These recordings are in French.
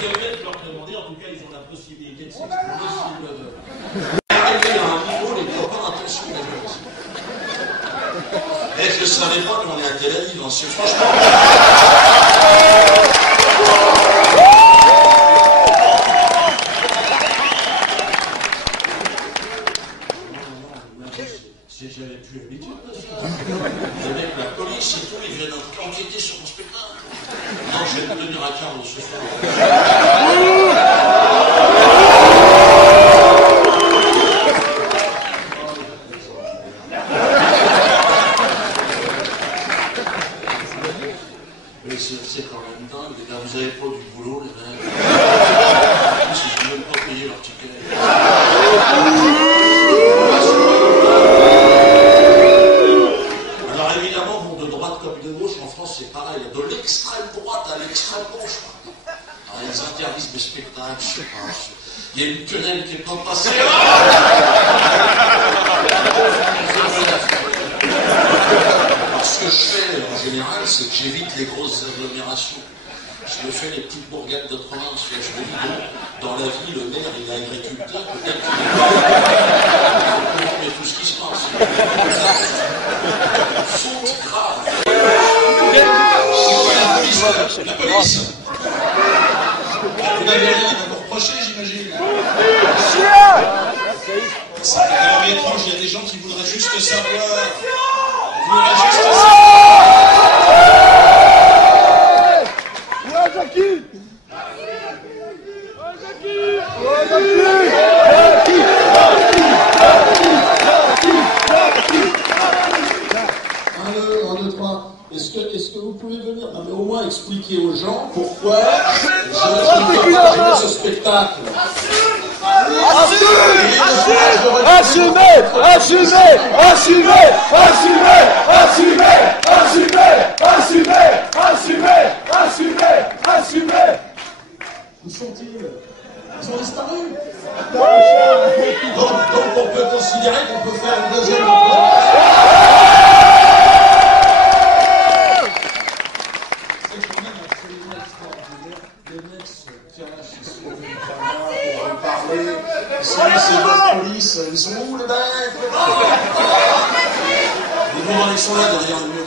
devais leur demander, en tout cas, ils ont la possibilité de s'exprimer s'ils le veulent. Arrivé à un niveau, les copains, attention, la violence. Et je ne savais pas qu'on est à Tel Aviv, hein, c'est franchement. J'avais plus l'habitude de ça. Avec la police et tout, ils viennent enquêter sur mon spectacle. Non, je vais me tenir à Carlo ce soir. Mais c'est quand même dingue, les gars, vous avez pas du boulot, les mecs. Ils n'ont même pas payé leur ticket. Alors évidemment, bon, de droite comme de gauche, en France c'est pareil, de l'extrême droite à l'extrême gauche. Alors, ils interdisent des spectacles, je sais pas. Il y a une quenelle qui n'est pas passée. Alors, ce que je fais en général, c'est que j'évite les grosses agglomérations. Je me fais les petites bourgades de province. Je me dis, bon, dans la vie, le maire, il est agriculteur, peut-être qu'il est tout ce qui se passe. Faute grave. La police. Vous n'avez rien à me reprocher, j'imagine. C'est quand même étrange, il y a des gens qui voudraient juste savoir. Ils voudraient juste savoir. Est-ce que vous pouvez venir, non, mais au moins expliquer aux gens pourquoi j'ai ce spectacle. Assumez. Où sont-ils? Ils ont disparu. Donc on peut considérer qu'on peut faire une deuxième c'est votre police, ils sont où les mecs? Ils sont là derrière le mur.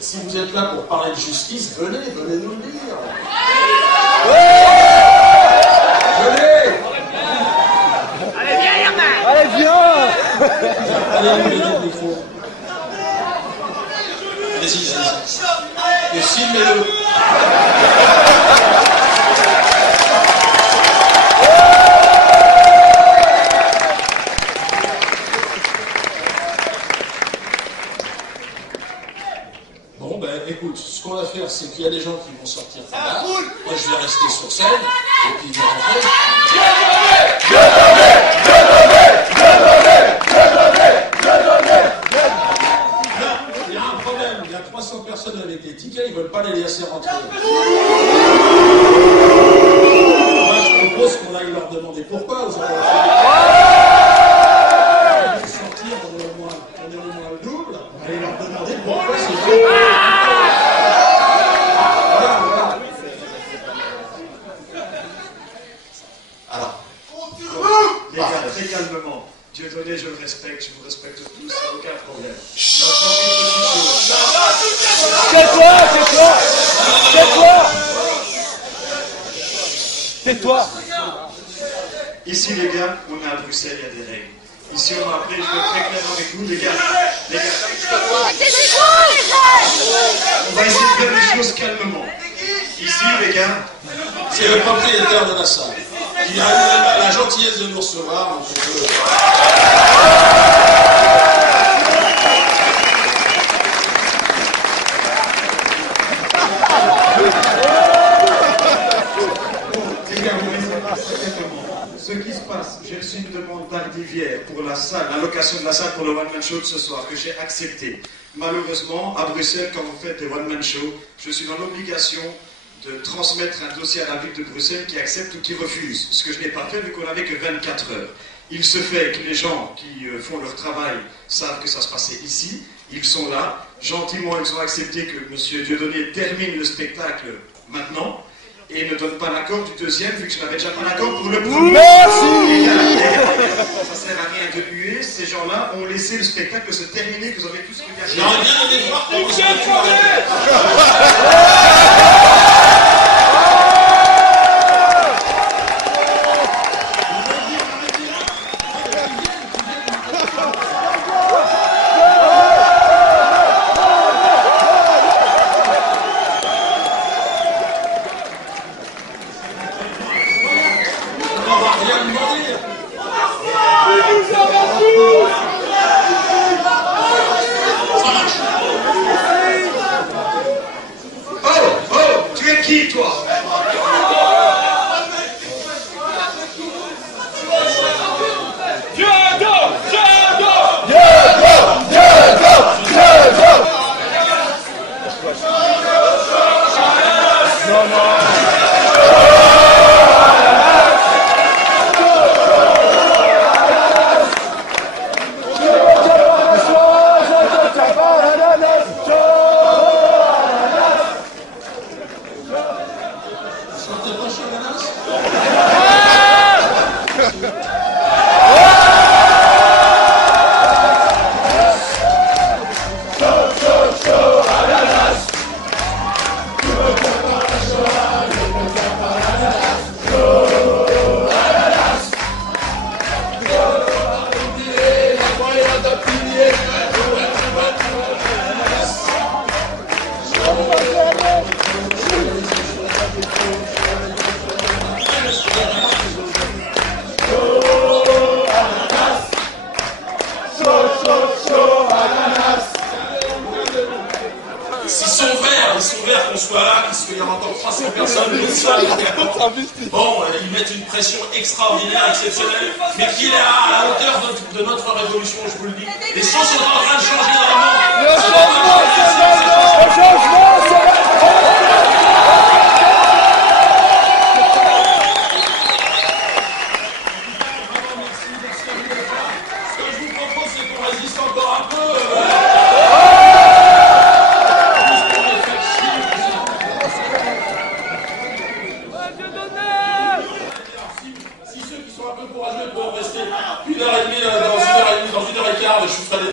Si vous êtes là pour parler de justice, venez nous le dire. Venez. Allez, viens, Yerma. Allez, viens. Allez, lui donner le micro. Vas-y. Et filmez-le. Bon, ben écoute, ce qu'on va faire, c'est qu'il y a des gens qui vont sortir par là. Moi, je vais rester sur scène, et puis ils vont rentrer. Il y a un problème, il y a 300 personnes avec les tickets, ils ne veulent pas les laisser rentrer. Moi, je propose qu'on aille leur demander pourquoi. Vous allez sortir, on est au moins le double, allez leur demander pourquoi c'est fait. Alors, les gars, très calmement. Dieudonné, je le respecte, je vous respecte tous, aucun problème. Tais-toi. Ici, les gars, on est à Bruxelles, il y a des règles. Ici, on m'a appelé, je vais être très clair avec vous, les gars. On va essayer de faire les choses calmement. Ici, les gars, c'est le propriétaire de la salle qui a eu la gentillesse de nous recevoir. Donc ce qui se passe, j'ai reçu une demande d'Ardivière pour la salle, la location de la salle pour le one-man show de ce soir, que j'ai accepté. Malheureusement, à Bruxelles, quand vous faites des one-man shows, je suis dans l'obligation de transmettre un dossier à la ville de Bruxelles qui accepte ou qui refuse, ce que je n'ai pas fait vu qu'on n'avait que 24 heures. Il se fait que les gens qui font leur travail savent que ça se passait ici, ils sont là, gentiment ils ont accepté que M. Dieudonné termine le spectacle maintenant, et ne donne pas l'accord du deuxième, vu que je n'avais déjà pas l'accord pour le premier. Merci. Ça sert à rien de huer, ces gens-là ont laissé le spectacle se terminer, que vous avez tous regardé. J'aurais bien aimé voir comment ça Qui, toi? Qu'il y a encore 300 personnes bon, ils mettent une pression extraordinaire, exceptionnelle, mais qui est à la hauteur de notre révolution, je vous le dis. Les choses sont en train de changer dans le monde. Le changement, Ce que je vous propose, c'est qu'on résiste encore un peu. Dans une heure et quart, je vous ferai des...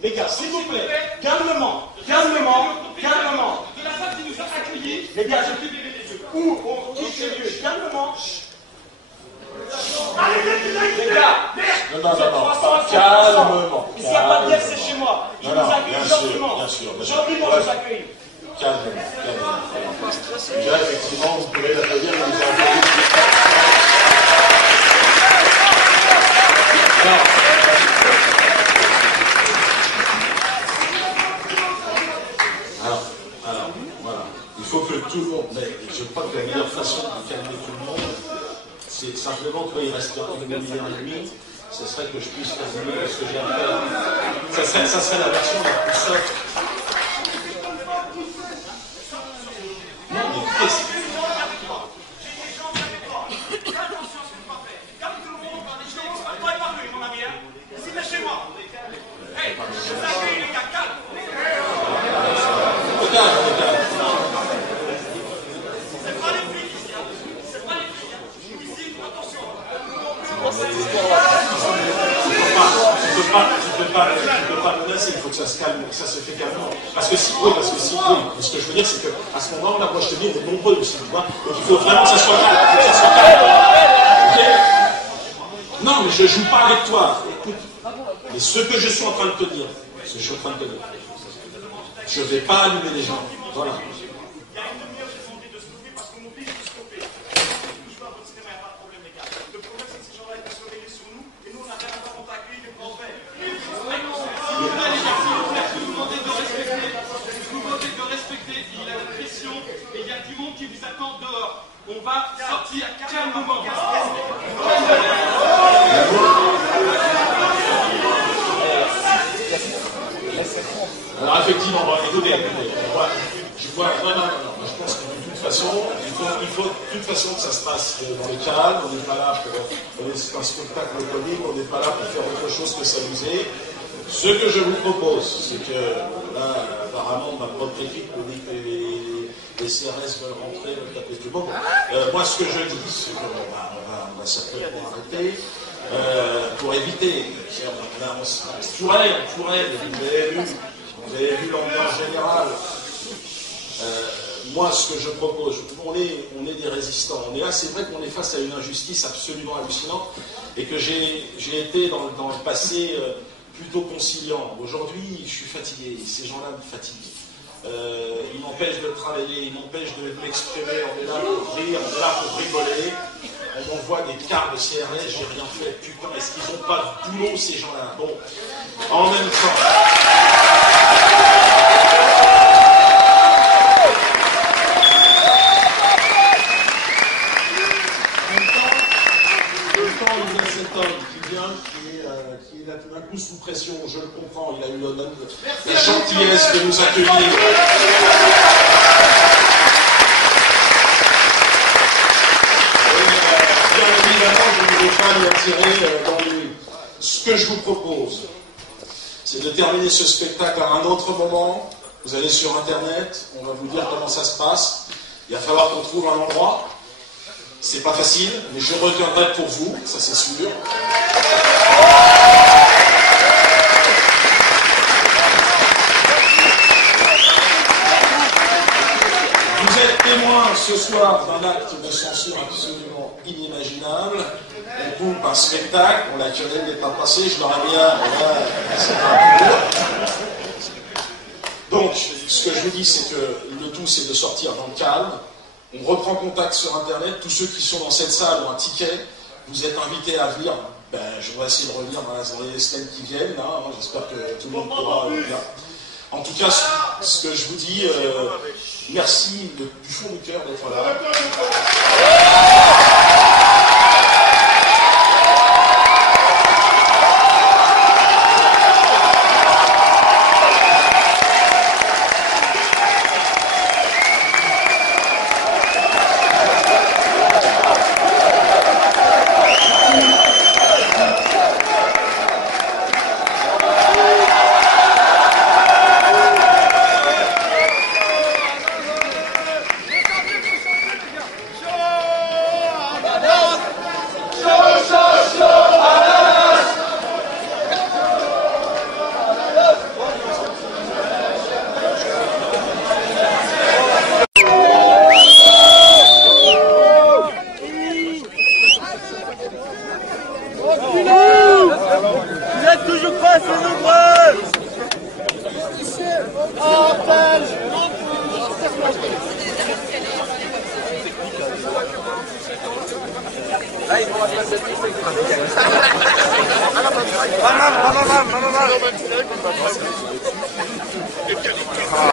Les gars, s'il vous plaît, calmement, calmement, calmement. De la femme qui nous a accueillis, les gars, où on quitte les lieux, calmement. Les gars, non, calmement. S'il n'y a pas de guerre, c'est chez moi. Je vous accueille gentiment. Bien sûr. Gentiment, je vous accueille. Calmement. Déjà, effectivement, vous pouvez l'applaudir, mais vous avez... Alors, voilà. Il faut que tout le monde... Je crois que la meilleure façon de calmer tout le monde, c'est simplement qu'il reste une demi-heure et demie, ce serait que je puisse résumer ce que j'ai à faire. Ça serait la version la plus soft. Non, mais qu'est-ce que... Tu peux pas menacer, il faut que ça se calme, que ça se fait calmement. Parce que si, ce que je veux dire, c'est qu'à ce moment-là, moi je te dis, on est nombreux aussi, tu vois. Donc il faut vraiment que ça soit calme, Okay. Non, mais je joue pas avec toi. Écoute, mais ce que je suis en train de te dire, je vais pas allumer les gens. Voilà. On va sortir. calmement. Alors effectivement, écoutez, je vois, non, je pense que de toute façon, il faut de toute façon que ça se passe dans le calme, on n'est pas là pour, c'est un spectacle comique, on n'est pas là pour faire autre chose que s'amuser. Ce que je vous propose, c'est que, là, apparemment, ma propre équipe me dit que les CRS veulent rentrer, veulent taper tout le monde. Moi, ce que je dis, c'est qu'on va certainement arrêter. Pour éviter, on pourrait, vous avez vu l'ambiance générale. Moi, ce que je propose, on est des résistants. On est là, c'est vrai qu'on est face à une injustice absolument hallucinante et que j'ai été dans le passé plutôt conciliant. Aujourd'hui, je suis fatigué. Ces gens-là me fatiguent. Ils m'empêchent de travailler, ils m'empêchent de m'exprimer. On est là pour rire, on est là pour rigoler. On m'envoie des cartes de CRS, j'ai rien fait. Putain, est-ce qu'ils n'ont pas de boulot, ces gens-là? Bon, en même temps... il y a cet homme qui vient, qui est là tout d'un coup sous pression, je le comprends, il a eu la gentillesse de nous accueillir. Je ne vais pas lui attirer dans lui. Ce que je vous propose, c'est de terminer ce spectacle à un autre moment. Vous allez sur Internet, on va vous dire comment ça se passe. Il va falloir qu'on trouve un endroit. C'est pas facile, mais je reviendrai pour vous, ça c'est sûr. Vous êtes témoins ce soir d'un acte de censure absolument inimaginable. On coupe un spectacle, on la querelle n'est pas passée, je leur ai mis c'est pas plus. Donc, ce que je vous dis, c'est que le tout, c'est de sortir dans le calme. On reprend contact sur Internet. Tous ceux qui sont dans cette salle ont un ticket. Vous êtes invités à venir. Je vais essayer de revenir dans les semaines qui viennent. J'espère que tout le monde pourra venir. En tout cas, ce que je vous dis, merci du fond du cœur d'être là. Ah,